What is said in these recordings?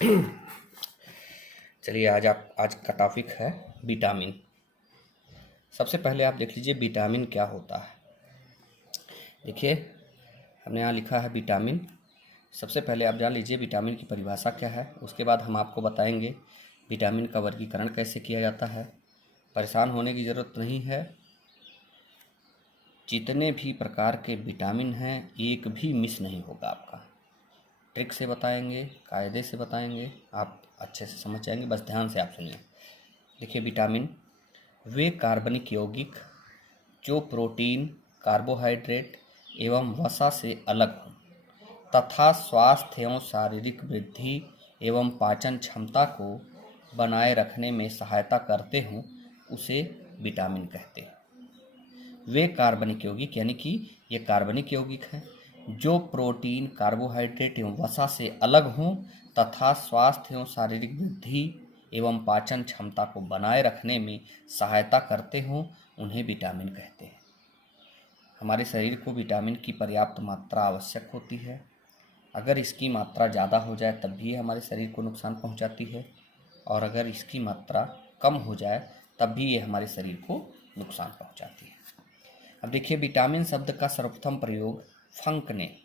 चलिए आज का टॉपिक है विटामिन। सबसे पहले आप देख लीजिए विटामिन क्या होता है। देखिए हमने यहाँ लिखा है विटामिन। सबसे पहले आप जान लीजिए विटामिन की परिभाषा क्या है, उसके बाद हम आपको बताएंगे विटामिन का वर्गीकरण कैसे किया जाता है। परेशान होने की ज़रूरत नहीं है, जितने भी प्रकार के विटामिन हैं एक भी मिस नहीं होगा आपका। ट्रिक से बताएंगे, कायदे से बताएंगे, आप अच्छे से समझ जाएंगे, बस ध्यान से आप सुनिए। देखिए विटामिन वे कार्बनिक यौगिक जो प्रोटीन, कार्बोहाइड्रेट एवं वसा से अलग हों तथा स्वास्थ्य एवं शारीरिक वृद्धि एवं पाचन क्षमता को बनाए रखने में सहायता करते हों उसे विटामिन कहते हैं। वे कार्बनिक यौगिक यानी कि ये कार्बनिक यौगिक हैं जो प्रोटीन, कार्बोहाइड्रेट एवं वसा से अलग हों तथा स्वास्थ्य एवं शारीरिक वृद्धि एवं पाचन क्षमता को बनाए रखने में सहायता करते हों उन्हें विटामिन कहते हैं। हमारे शरीर को विटामिन की पर्याप्त मात्रा आवश्यक होती है। अगर इसकी मात्रा ज़्यादा हो जाए तब भी हमारे शरीर को नुकसान पहुंचाती है, और अगर इसकी मात्रा कम हो जाए तब भी ये हमारे शरीर को नुकसान पहुंचाती है। अब देखिए विटामिन शब्द का सर्वप्रथम प्रयोग फंक ने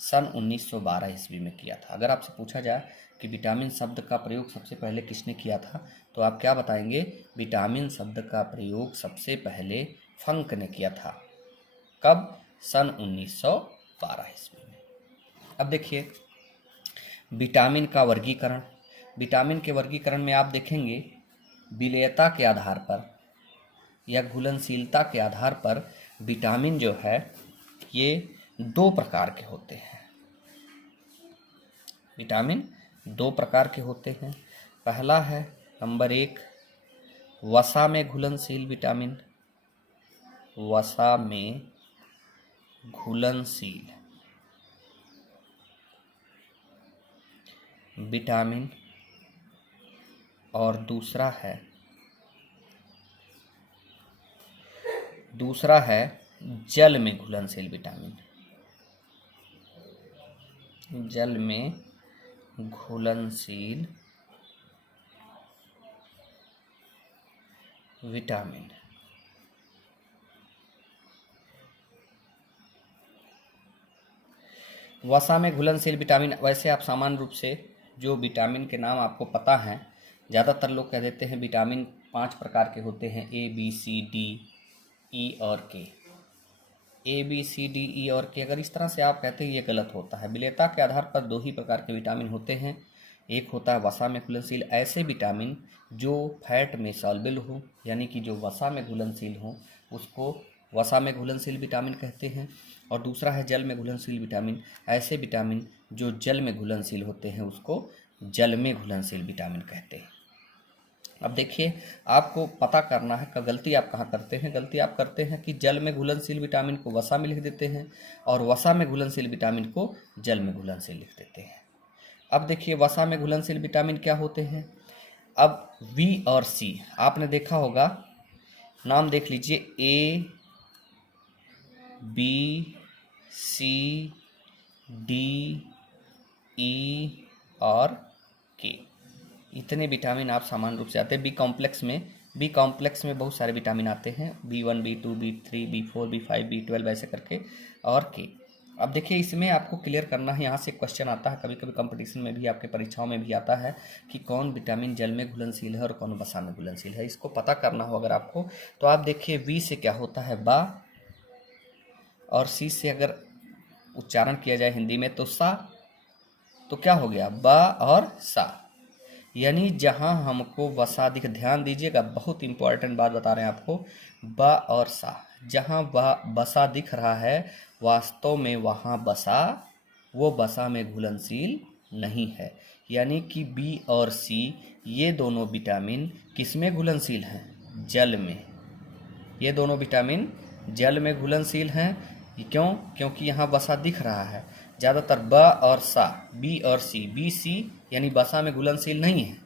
सन 1912 ईस्वी में किया था। अगर आपसे पूछा जाए कि विटामिन शब्द का प्रयोग सबसे पहले किसने किया था तो आप क्या बताएंगे? विटामिन शब्द का प्रयोग सबसे पहले फंक ने किया था। कब? सन 1912 ईस्वी में। अब देखिए विटामिन का वर्गीकरण। विटामिन के वर्गीकरण में आप देखेंगे विलेयता के आधार पर या घुलनशीलता के आधार पर विटामिन जो है ये दो प्रकार के होते हैं। विटामिन दो प्रकार के होते हैं। पहला है नंबर 1 वसा में घुलनशील विटामिन। वसा में घुलनशील विटामिन, और दूसरा है जल में घुलनशील विटामिन। जल में घुलनशील विटामिन। वसा में घुलनशील विटामिन, वैसे आप सामान्य रूप से जो विटामिन के नाम आपको पता हैं, ज़्यादातर लोग कह देते हैं विटामिन 5 प्रकार के होते हैं, A, B, C, D, E और K। A, B, C, D, E और K अगर इस तरह से आप कहते हैं ये गलत होता है। विलेयता के आधार पर दो ही प्रकार के विटामिन होते हैं। एक होता है वसा में घुलनशील, ऐसे विटामिन जो फैट में सॉल्युबल हो, यानी कि जो वसा में घुलनशील हो उसको वसा में घुलनशील विटामिन कहते हैं। और दूसरा है जल में घुलनशील विटामिन, ऐसे विटामिन जो जल में घुलनशील होते हैं उसको जल में घुलनशील विटामिन कहते हैं। अब देखिए आपको पता करना है कि गलती आप कहाँ करते हैं। गलती आप करते हैं कि जल में घुलनशील विटामिन को वसा में लिख देते हैं और वसा में घुलनशील विटामिन को जल में घुलनशील लिख देते हैं। अब देखिए वसा में घुलनशील विटामिन क्या होते हैं। अब V और C आपने देखा होगा, नाम देख लीजिए A, B, C, D, E और K। इतने विटामिन आप सामान्य रूप से आते हैं। बी कॉम्प्लेक्स में बहुत सारे विटामिन आते हैं, B1, B2, B3, B4, B5, B12 ऐसे करके, और K। अब देखिए इसमें आपको क्लियर करना है, यहाँ से क्वेश्चन आता है, कभी कभी कंपटीशन में भी आपके परीक्षाओं में भी आता है कि कौन विटामिन जल में घुलनशील है और कौन वसा में घुलनशील है। इसको पता करना हो अगर आपको तो आप देखिए V से क्या होता है बा, और C से अगर उच्चारण किया जाए हिंदी में तो सा, तो क्या हो गया बा और सा। यानी जहां हमको वसा दिख, ध्यान दीजिएगा बहुत इंपॉर्टेंट बात बता रहे हैं आपको, ब और सा, जहां बसा दिख रहा है वास्तव में वहां बसा, वो बसा में घुलनशील नहीं है। यानी कि बी और सी ये दोनों विटामिन किस में घुलनशील हैं? जल में। ये दोनों विटामिन जल में घुलनशील हैं। क्यों? क्योंकि यहाँ वसा दिख रहा है। ज़्यादातर ब और सा, बी और सी, बी सी यानी वसा में घुलनशील नहीं है,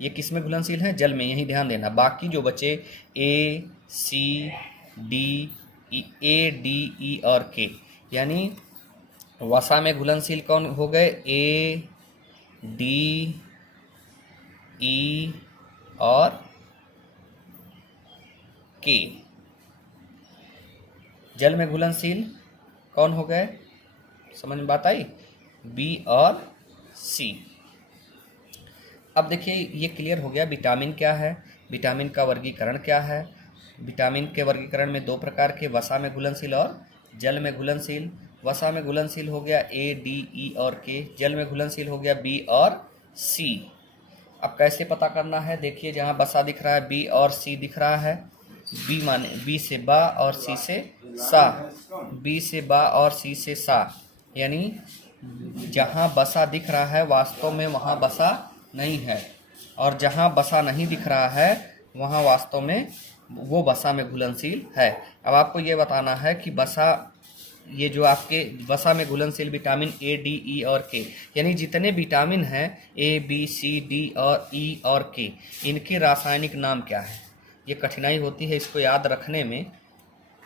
ये किस में घुलनशील है? जल में। यही ध्यान देना। बाकी जो बचे ए, सी, डी, ए, डी, ई और के, यानी वसा में घुलनशील कौन हो गए? ए, डी, ई और के। जल में घुलनशील कौन हो गए, समझ में बात आई, बी और सी। अब देखिए ये क्लियर हो गया विटामिन क्या है, विटामिन का वर्गीकरण क्या है। विटामिन के वर्गीकरण में दो प्रकार के, वसा में घुलनशील और जल में घुलनशील। वसा में घुलनशील हो गया ए, डी, ई और के। जल में घुलनशील हो गया बी और सी। अब कैसे पता करना है, देखिए जहाँ वसा दिख रहा है बी और सी दिख रहा है। बी माने बी से बा और सी से सा, बी से बा और सी से सा, यानी जहाँ बसा दिख रहा है वास्तव में वहाँ बसा नहीं है, और जहाँ बसा नहीं दिख रहा है वहाँ वास्तव में वो बसा में घुलनशील है। अब आपको ये बताना है कि बसा, ये जो आपके वसा में घुलनशील विटामिन ए, डी, ई और के, यानी जितने विटामिन हैं ए, बी, सी, डी और ई और के, इनके रासायनिक नाम क्या है। ये कठिनाई होती है इसको याद रखने में,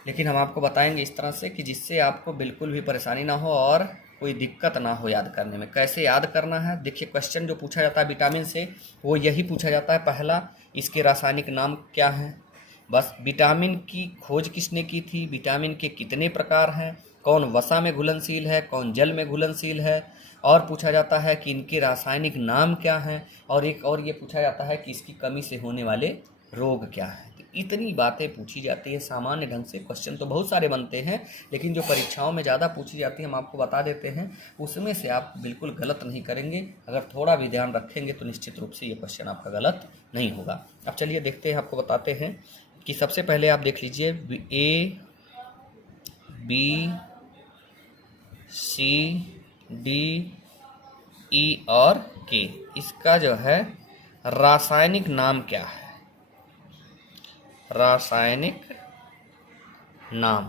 लेकिन हम आपको बताएंगे इस तरह से कि जिससे आपको बिल्कुल भी परेशानी ना हो और कोई दिक्कत ना हो याद करने में। कैसे याद करना है, देखिए क्वेश्चन जो पूछा जाता है विटामिन से वो यही पूछा जाता है, पहला इसके रासायनिक नाम क्या हैं, बस विटामिन की खोज किसने की थी, विटामिन के कितने प्रकार हैं, कौन वसा में घुलनशील है, कौन जल में घुलनशील है, और पूछा जाता है कि इनके रासायनिक नाम क्या हैं, और एक और ये पूछा जाता है कि इसकी कमी से होने वाले रोग क्या है। तो इतनी बातें पूछी जाती है सामान्य ढंग से। क्वेश्चन तो बहुत सारे बनते हैं, लेकिन जो परीक्षाओं में ज़्यादा पूछी जाती है हम आपको बता देते हैं, उसमें से आप बिल्कुल गलत नहीं करेंगे। अगर थोड़ा भी ध्यान रखेंगे तो निश्चित रूप से ये क्वेश्चन आपका गलत नहीं होगा। अब चलिए देखते हैं, आपको बताते हैं कि सबसे पहले आप देख लीजिए ए, बी, सी, डी, ई और के, इसका जो है रासायनिक नाम क्या है, रासायनिक नाम।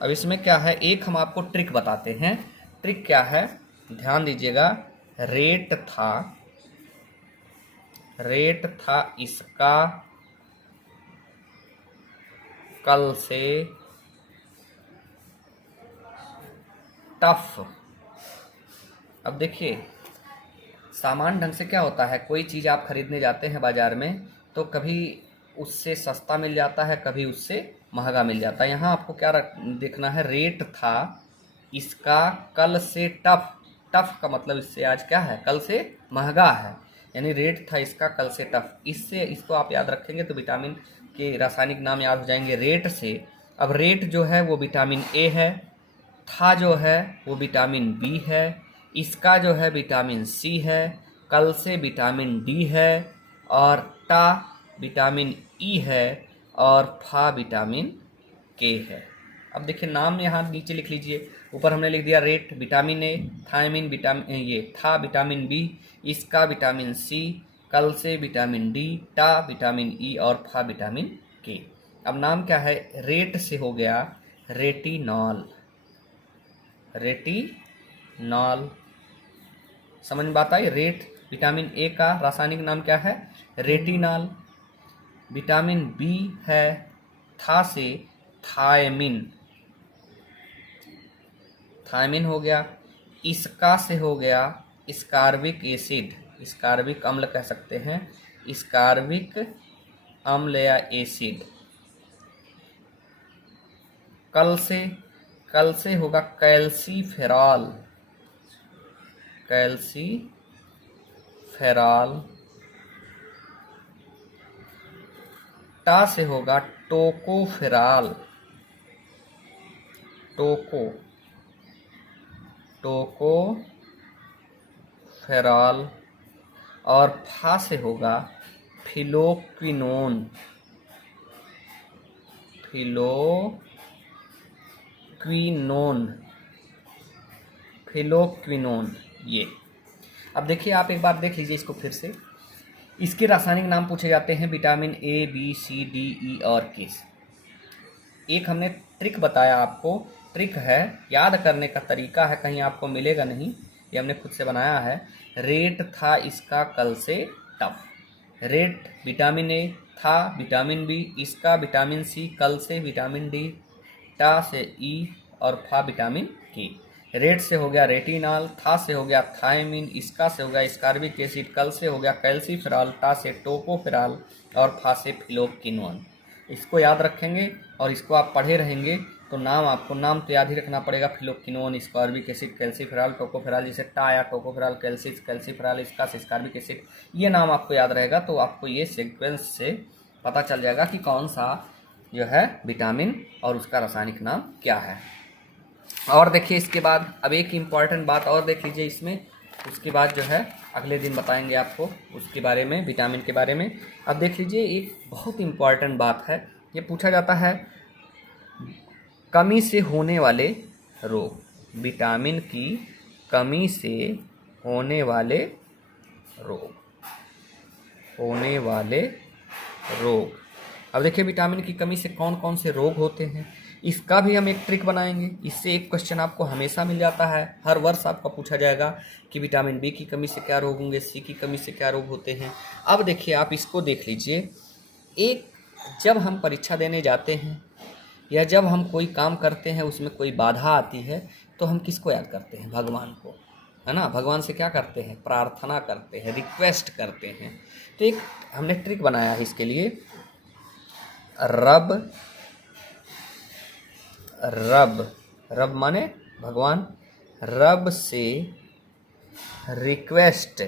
अब इसमें क्या है, एक हम आपको ट्रिक बताते हैं। ट्रिक क्या है, ध्यान दीजिएगा। रेट था इसका कल से टफ। अब देखिए सामान्य ढंग से क्या होता है, कोई चीज़ आप खरीदने जाते हैं बाजार में तो कभी उससे सस्ता मिल जाता है, कभी उससे महंगा मिल जाता है। यहाँ आपको क्या देखना है, रेट था इसका कल से टफ। टफ का मतलब इससे आज क्या है, कल से महंगा है, यानी रेट था इसका कल से टफ। इससे इसको आप याद रखेंगे तो विटामिन के रासायनिक नाम याद हो जाएंगे रेट से। अब रेट जो है वो विटामिन ए है, था जो है वो विटामिन बी है, इसका जो है विटामिन सी है, कल से विटामिन डी है, और टा विटामिन ई है, और फा विटामिन के है। अब देखिए नाम यहाँ नीचे लिख लीजिए, ऊपर हमने लिख दिया रेट विटामिन ए, थायमिन विटामिन, ये था विटामिन बी, इसका विटामिन सी, कल से विटामिन डी, टा विटामिन ई और फा विटामिन के। अब नाम क्या है, रेट से हो गया रेटिनॉल। रेटिनॉल, समझ में बात आई। रेट विटामिन ए का रासायनिक नाम क्या है, रेटिनॉल। विटामिन बी है था से थायमिन, थायमिन हो गया। इसका से हो गया स्कारबिक एसिड, स्कारबिक अम्ल कह सकते हैं, स्कारबिक अम्ल या एसिड। कल से होगा कैल्सीफेरॉल, कैल्सीफेरॉल। टा से होगा टोकोफेरॉल, टोकोफेरॉल। और फा से होगा फिलोक्विनोन, फिलोक्विनोन ये। अब देखिए आप एक बार देख लीजिए इसको फिर से, इसके रासायनिक नाम पूछे जाते हैं vitamin A, B, C, D, E और के। एक हमने ट्रिक बताया आपको, ट्रिक है, याद करने का तरीका है, कहीं आपको मिलेगा नहीं, ये हमने खुद से बनाया है। रेट था इसका कल से टफ। रेट विटामिन ए, था विटामिन बी, इसका विटामिन सी, कल से विटामिन डी, टा से ई और फा विटामिन के। रेट से हो गया रेटिनॉल, था से हो गया थायमिन, इसका से हो गया स्कारबिक एसिड, कल से हो गया कैल्सीफेरॉल, टा से टोकोफेरॉल और फा से फिलोक्विनोन। इसको याद रखेंगे और इसको आप पढ़े रहेंगे तो नाम तो याद ही रखना पड़ेगा। फिलोक्विनोन, स्कारबिक एसिड, कैल्सीफेरॉल, टोकोफेरॉल, जैसे टा या टोकोफेरॉल, कैल्सीफेरॉल, इसका से स्कारबिक एसिड, ये नाम आपको याद रहेगा तो आपको ये सीक्वेंस से पता चल जाएगा कि कौन सा जो है विटामिन और उसका रासायनिक नाम क्या है। और देखिए इसके बाद अब एक इम्पॉर्टेंट बात और देख लीजिए इसमें, उसके बाद जो है अगले दिन बताएंगे आपको उसके बारे में, विटामिन के बारे में। अब देख लीजिए एक बहुत इम्पॉर्टेंट बात है, ये पूछा जाता है कमी से होने वाले रोग, विटामिन की कमी से होने वाले रोग। अब देखिए विटामिन की कमी से कौन कौन से रोग होते हैं, इसका भी हम एक ट्रिक बनाएंगे। इससे एक क्वेश्चन आपको हमेशा मिल जाता है, हर वर्ष आपका पूछा जाएगा कि विटामिन बी की कमी से क्या रोग होंगे, सी की कमी से क्या रोग होते हैं। अब देखिए आप इसको देख लीजिए, एक जब हम परीक्षा देने जाते हैं या जब हम कोई काम करते हैं उसमें कोई बाधा आती है तो हम किसको याद करते हैं, भगवान को, है ना। भगवान से क्या करते हैं, प्रार्थना करते हैं, रिक्वेस्ट करते हैं। तो एक हमने ट्रिक बनाया है इसके लिए, रब माने भगवान, रब से रिक्वेस्ट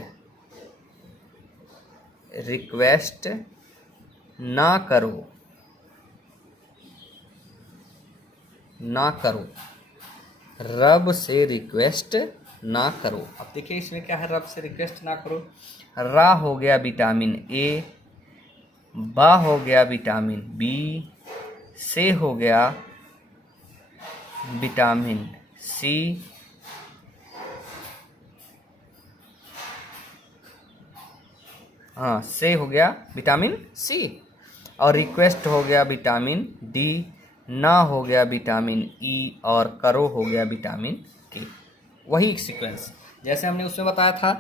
ना करो, रब से रिक्वेस्ट ना करो। अब देखिए इसमें क्या है, रब से रिक्वेस्ट ना करो। रा हो गया विटामिन ए, बा हो गया विटामिन बी, से हो गया विटामिन सी, हाँ से हो गया विटामिन सी, और रिक्वेस्ट हो गया विटामिन डी, ना हो गया विटामिन ई, और करो हो गया विटामिन के। वही सीक्वेंस जैसे हमने उसमें बताया था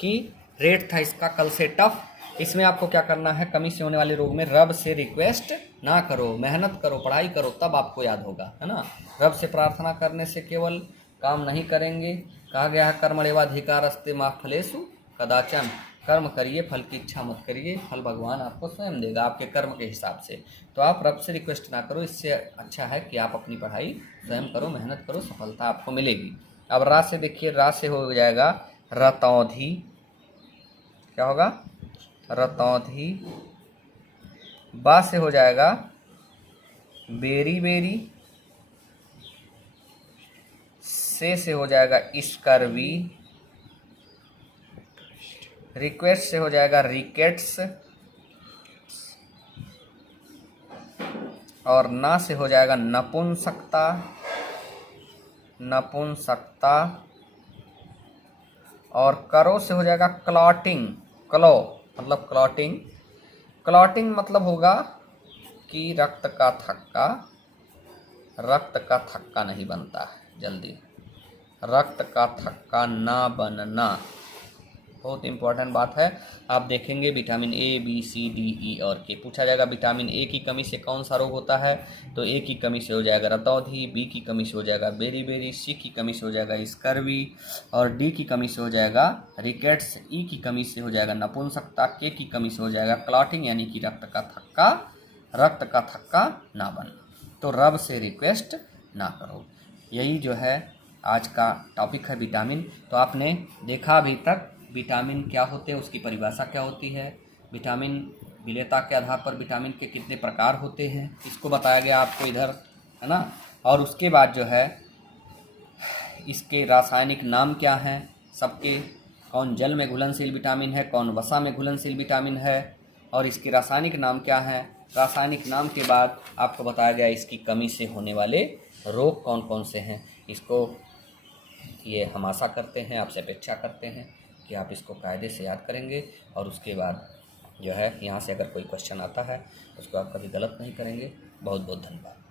कि रेट था इसका कल से टफ, इसमें आपको क्या करना है, कमी से होने वाले रोग में रब से रिक्वेस्ट ना करो, मेहनत करो, पढ़ाई करो, तब आपको याद होगा, है ना। रब से प्रार्थना करने से केवल काम नहीं करेंगे, कहा गया है कर्मण्येवाधिकारस्ते मा फलेषु कदाचन, कर्म करिए फल की इच्छा मत करिए, फल भगवान आपको स्वयं देगा आपके कर्म के हिसाब से। तो आप रब से रिक्वेस्ट ना करो, इससे अच्छा है कि आप अपनी पढ़ाई स्वयं करो, मेहनत करो, सफलता आपको मिलेगी। अब रा से देखिए, रा से हो जाएगा रतौंधी, क्या होगा, रतौंधी। बा से हो जाएगा बेरी बेरी, से हो जाएगा स्कर्वी, रिक्वेस्ट से हो जाएगा रिकेट्स, और ना से हो जाएगा नपुंसकता, और करो से हो जाएगा क्लॉटिंग, क्लो मतलब क्लॉटिंग मतलब होगा कि रक्त का थक्का नहीं बनता है जल्दी, रक्त का थक्का ना बनना, बहुत इंपॉर्टेंट बात है। आप देखेंगे vitamin A B C D E और के पूछा जाएगा, विटामिन ए की कमी से कौन सा रोग होता है, तो ए की कमी से हो जाएगा रतौंधी, बी की कमी से हो जाएगा बेरी बेरी, सी की कमी से हो जाएगा स्कर्वी, और डी की कमी से हो जाएगा रिकेट्स, ई की कमी से हो जाएगा नपुंसकता, के की कमी से हो जाएगा क्लॉटिंग यानी कि रक्त का थक्का ना बनना। तो रब से रिक्वेस्ट ना करो, यही जो है आज का टॉपिक है विटामिन। तो आपने देखा अभी तक विटामिन क्या होते हैं, उसकी परिभाषा क्या होती है, विटामिन विलेयता के आधार पर विटामिन के कितने प्रकार होते हैं, इसको बताया गया आपको इधर, है ना। और उसके बाद जो है इसके रासायनिक नाम क्या हैं सबके, कौन जल में घुलनशील विटामिन है, कौन वसा में घुलनशील विटामिन है, और इसके रासायनिक नाम क्या हैं। रासायनिक नाम के बाद आपको बताया गया इसकी कमी से होने वाले रोग कौन कौन से हैं। इसको ये हम आशा करते हैं, आपसे अपेक्षा करते हैं कि आप इसको कायदे से याद करेंगे, और उसके बाद जो है यहाँ से अगर कोई क्वेश्चन आता है उसको आप कभी गलत नहीं करेंगे। बहुत बहुत धन्यवाद।